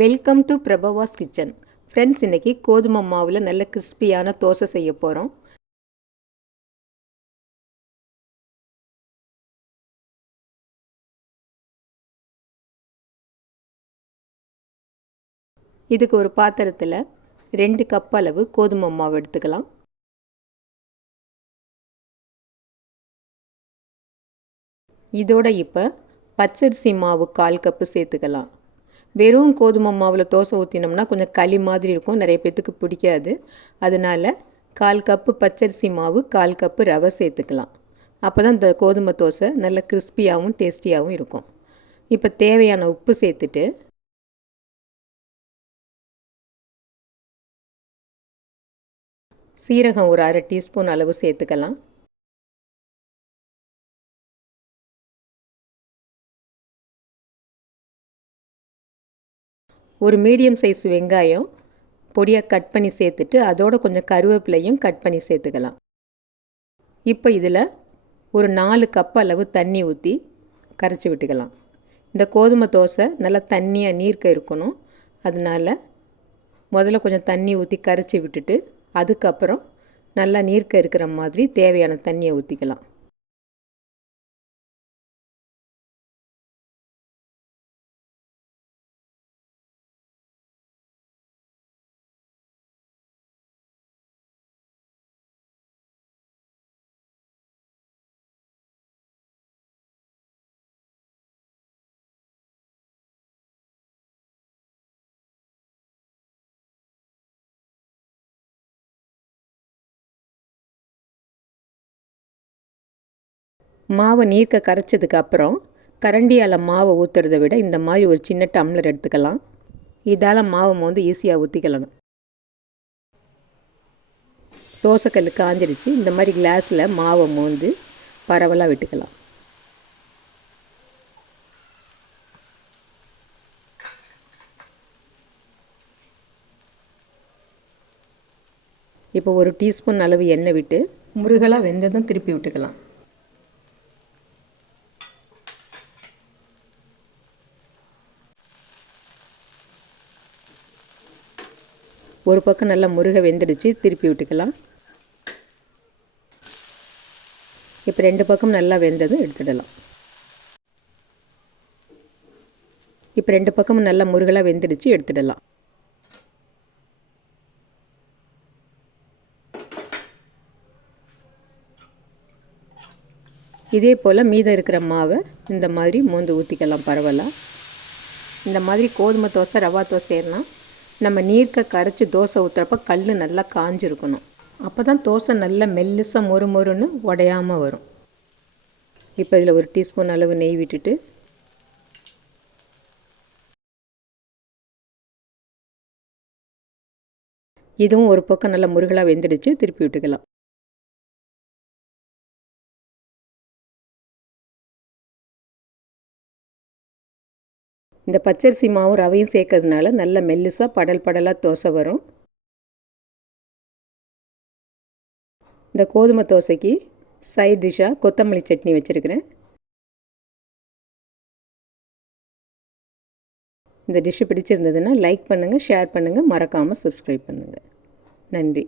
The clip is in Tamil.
Welcome to Prabhava's kitchen friends இன்னைக்கு கோதுமை மாவில் நல்ல கிறிஸ்பியான தோசை செய்ய போகிறோம் இதுக்கு ஒரு பாத்திரத்தில் ரெண்டு கப் அளவு கோதுமை மாவு எடுத்துக்கலாம். இதோட இப்போ பச்சரிசி மாவு கால் கப்பு சேர்த்துக்கலாம். வெறும் கோதுமை மாவில் தோசை ஊற்றினோம்னா கொஞ்சம் களி மாதிரி இருக்கும். நிறைய பேத்துக்கு பிடிக்காது. அதனால் கால் கப்பு பச்சரிசி மாவு கால் கப்பு ரவை சேர்த்துக்கலாம். அப்போ தான் இந்த கோதுமை தோசை நல்ல கிறிஸ்பியாகவும் டேஸ்டியாகவும் இருக்கும். இப்போ தேவையான உப்பு சேர்த்துட்டு சீரகம் ஒரு அரை டீஸ்பூன் அளவு சேர்த்துக்கலாம். ஒரு மீடியம் சைஸ் வெங்காயம் பொடியாக கட் பண்ணி சேர்த்துட்டு அதோட கொஞ்சம் கருவேப்பிலையும் கட் பண்ணி சேர்த்துக்கலாம். இப்போ இதில் ஒரு நாலு கப் அளவு தண்ணி ஊற்றி கரைச்சி விட்டுக்கலாம். இந்த கோதுமை தோசை நல்லா தண்ணியாக நீர்க்க இருக்கணும். அதனால் முதல்ல கொஞ்சம் தண்ணி ஊற்றி கரைச்சி விட்டுட்டு அதுக்கப்புறம் நல்லா நீர்க்க இருக்கிற மாதிரி தேவையான தண்ணியை ஊற்றிக்கலாம் மாவை நீர்க்க கரைச்சதுக்கு அப்புறம் கரண்டியால் மாவை ஊற்றுறத விட இந்த மாதிரி ஒரு சின்ன டம்ளர் எடுத்துக்கலாம். இதால் மாவை வந்து ஈஸியாக ஊற்றிக்கலாம் தோசைக்கல் காஞ்சிடுச்சு. இந்த மாதிரி கிளாஸில் மாவை மோந்து பரவலாக விட்டுக்கலாம். இப்போ ஒரு டீஸ்பூன் அளவு எண்ணெய் விட்டு முருகலாக வெந்ததும் திருப்பி விட்டுக்கலாம். ஒரு பக்கம் நல்லா முருகை வெந்துடுச்சு திருப்பி விட்டுக்கலாம். இப்போ ரெண்டு பக்கம் நல்லா வெந்ததும் எடுத்துடலாம். இப்போ ரெண்டு பக்கமும் நல்லா முருகலாக வெந்துடுச்சு எடுத்துடலாம். இதே போல் மீதம் இருக்கிற மாவை இந்த மாதிரி மோந்து ஊற்றிக்கலாம் பரவாயில்ல. இந்த மாதிரி கோதுமை தோசை ரவா தோசைன்னா நம்ம நீர்க்க கரைச்சி தோசை ஊற்றுறப்ப கல் நல்லா காஞ்சிருக்கணும். அப்போ தான் தோசை நல்லா மெல்லிசாக மொறு மொறுன்னு உடையாமல் வரும். இப்போ இதில் ஒரு டீஸ்பூன் அளவு நெய் விட்டுட்டு இதுவும் ஒரு பக்கம் நல்லா முருகலாக வெந்துடுச்சு திருப்பி விட்டுக்கலாம். இந்த பச்சரிசி மாவும் ரவையும் சேர்க்கறதுனால நல்ல மெல்லுசாக படல் படலாக தோசை வரும். இந்த கோதுமை தோசைக்கு சைட் டிஷ்ஷாக கொத்தமல்லி சட்னி வச்சுருக்கிறேன். இந்த டிஷ்ஷு பிடிச்சிருந்ததுன்னா லைக் பண்ணுங்கள் ஷேர் பண்ணுங்கள் மறக்காமல் சப்ஸ்கிரைப் பண்ணுங்கள் நன்றி.